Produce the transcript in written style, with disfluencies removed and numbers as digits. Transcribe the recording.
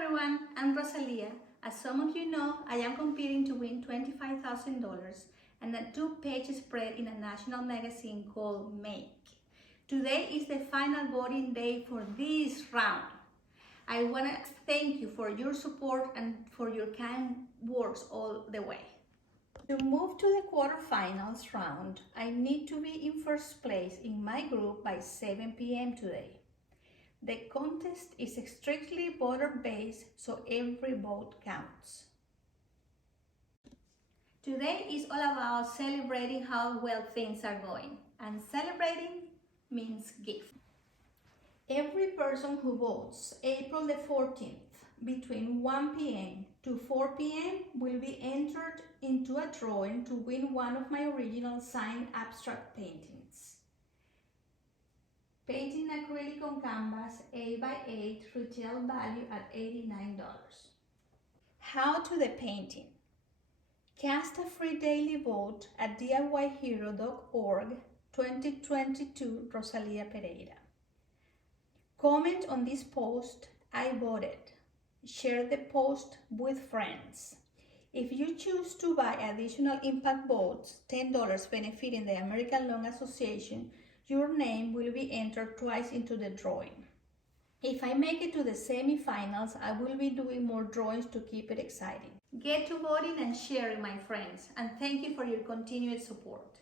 everyone, I'm Rosalia. As some of you know, I am competing to win $25,000 and a two-page spread in a national magazine called Make. Today is the final voting day for this round. I want to thank you for your support and for your kind words all the way. To move to the quarterfinals round, I need to be in first place in my group by 7 p.m. today. The contest is strictly voter-based, so every vote counts. Today is all about celebrating how well things are going, and celebrating means gift. Every person who votes April the 14th between 1 p.m. to 4 p.m. will be entered into a drawing to win one of my original signed abstract paintings. Painting acrylic on canvas 8x8, retail value at $89. How to the painting. Cast a free daily vote at Diyhero.org 2022 Rosalia Pereira. Comment on this post, I voted. Share the post with friends. If you choose to buy additional impact votes, $10 benefiting the American Lung Association, your name will be entered twice into the drawing. If I make it to the semi-finals, I will be doing more drawings to keep it exciting. Get to voting and sharing, my friends, and thank you for your continued support.